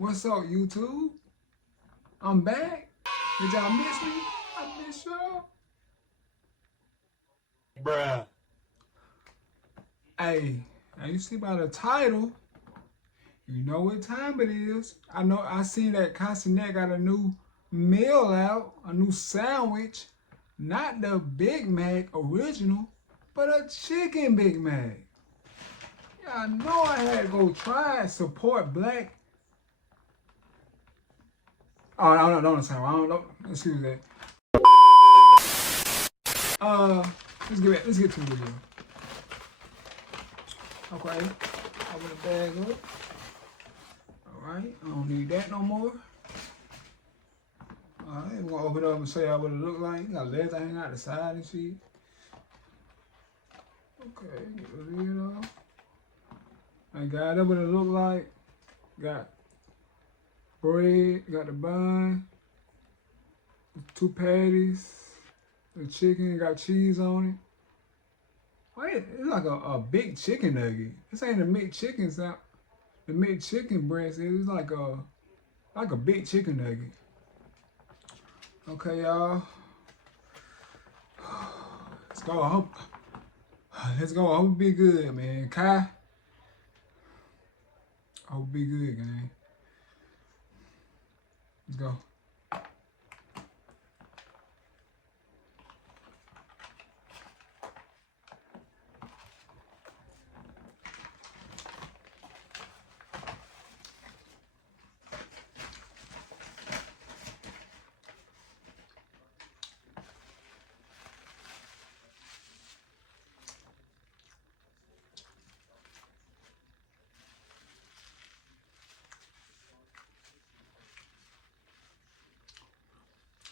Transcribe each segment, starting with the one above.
What's up, YouTube? I'm back. Did y'all miss me? I miss y'all. Bruh. Hey, now you see by the title, you know what time it is. I seen that Cenat got a new meal out, a new sandwich. Not the Big Mac original, but a chicken Big Mac. Yeah, I know I had to go try it, support black. Oh, no, don't understand. I don't know. Excuse that. Let's get to the video. Okay, open the bag up. Alright, I don't need that no more. Alright, we're gonna open it up and show y'all what it look like. You got legs hanging out the side and shit. Okay, get the lid off. Alright guys, that's what it look like. Got bread, got the bun, 2 patties, the chicken, got cheese on it. Wait, it's like a big chicken nugget. This ain't a McChicken sound. The McChicken breast is like a big chicken nugget. Okay, y'all. Let's go. Let's go. I hope it be good, man. Kai. I hope it be good, gang. Let's go.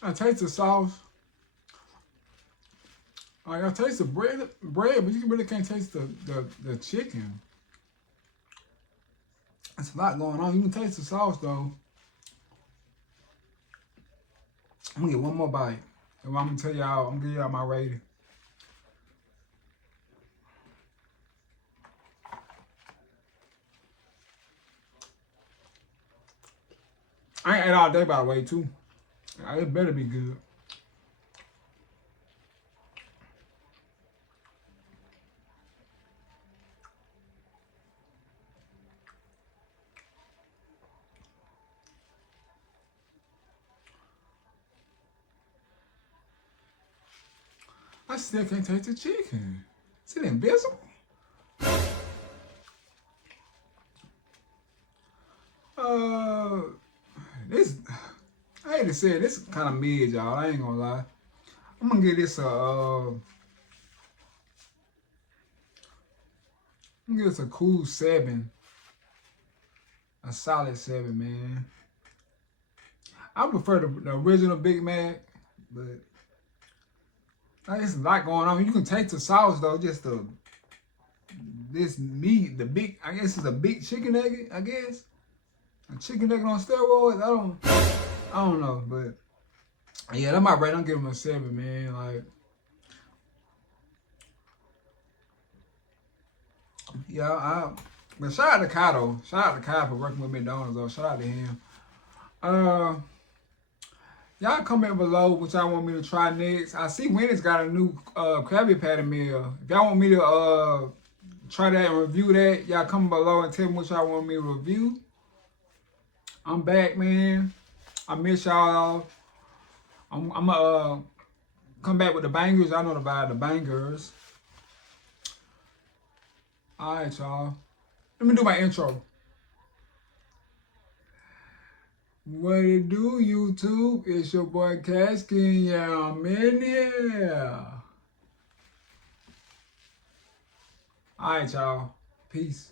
I taste the sauce. Like I taste the bread, but you really can't taste the chicken. There's a lot going on. You can taste the sauce though. I'm gonna get one more bite. And I'm gonna tell y'all, I'm gonna give y'all my rating. I ain't ate all day, by the way, too. It better be good. I still can't taste the chicken. Is it invisible? This, I hate to say it, this kind of mid, y'all. I ain't gonna lie. I'm gonna give this I'm gonna give this a cool 7. A solid 7, man. I prefer the original Big Mac, but there's a lot going on. You can taste the sauce though, just this meat, I guess it's a big chicken nugget, I guess. A chicken nugget on steroids. I don't know, but yeah, that might rate. I'm giving him a 7, man. Like, yeah, but shout out to Kai though. Shout out to Kai for working with McDonald's though. Shout out to him. Y'all comment below what y'all want me to try next. I see Wendy's got a new Krabby Patty meal. If y'all want me to try that and review that, y'all comment below and tell me what y'all want me to review. I'm back, man. I miss y'all. I'm gonna come back with the bangers. I know about the bangers. All right, y'all. Let me do my intro. What it do, YouTube? It's your boy Caskin. Yeah, I'm in here. All right, y'all. Peace.